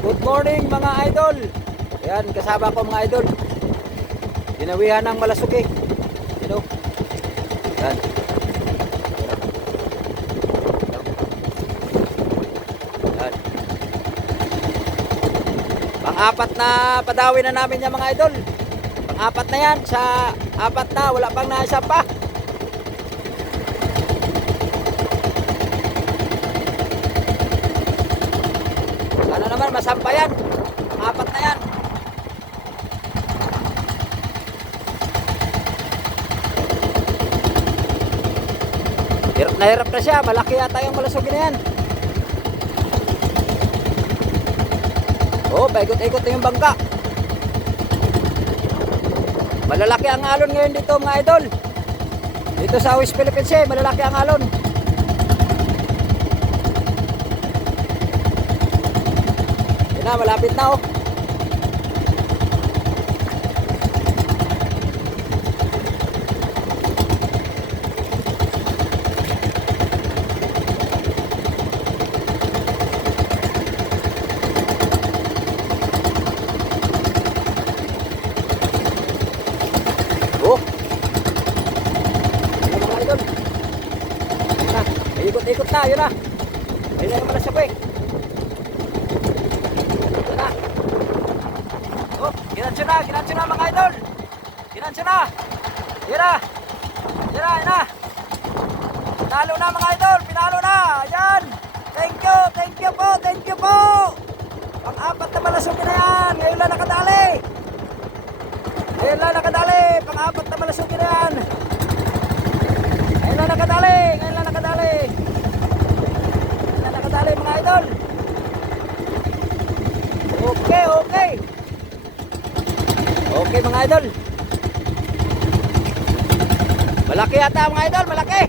Good morning mga idol. Ayan, kasama ko mga idol. Ginawihan ng malasuki. You know? Ayan. Ayan. Pang-apat na padawi na namin yan mga idol. Pang-apat na yan. Sa apat na, wala pang naisa pa. Sana naman masampa yan. Apat na yan. Hirap na siya. Malaki yata yung malasugin na yan. Oh, paikot-ikot na yung bangka. Malalaki ang alon ngayon dito mga idol. Dito sa West Philippines malalaki ang alon. Yan na, malapit na oh. Ikot na, yun na. Ayun na yung malasapay. Yun na. Oh, ginansyo na mga idol. Ginansyo na. Yun na. Yun na, yun na. Pinalo na mga idol, pinalo na. Ayan. Thank you po. Pang-apat na malasapay na yan. Ngayon lang nakadali. Pang-apat na malasapay na yan. Ngayon lang nakadali. Dali mga idol. Okay mga idol. Malaki yata mga idol, malaki.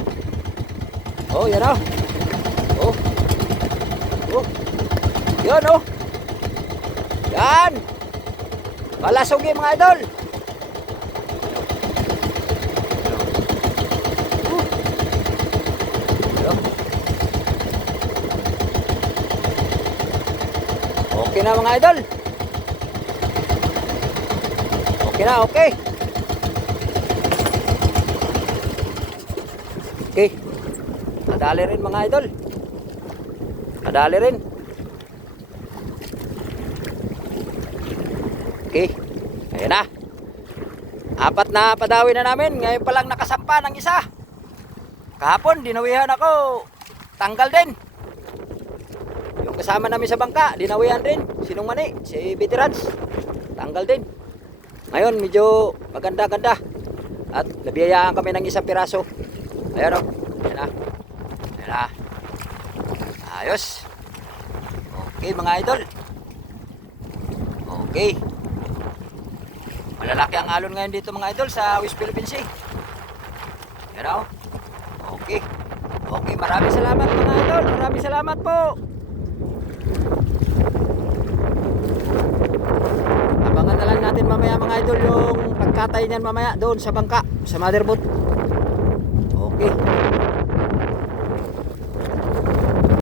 Oh, yan oh. Oh. Yan oh. Yan. Malasugi mga idol. Okay na mga idol. Okay na, okay. Okay. Kadali rin mga idol. Kadali rin. Okay. Ayan na. Apat na padawi na namin. Ngayon pa lang nakasampa ng isa. Kahapon, dinawihan ako. Tanggal din. Yung kasama namin sa bangka, dinawihan din. Sinong mani? Si Veterans. Tanggal din. Ngayon, medyo maganda-ganda. At nabiyayaan kami ng isang piraso. Ayan o. Ayan na. Ayan na. Ayos. Okay mga idol. Okay. Malalaki ang alon ngayon dito mga idol sa West Philippine Sea. Ayan o. Okay. Okay, maraming salamat mga idol. Maraming salamat po. Abangan na lang natin mamaya mga idol yung pagkatay niyan mamaya doon sa bangka, sa motherboard. Okay.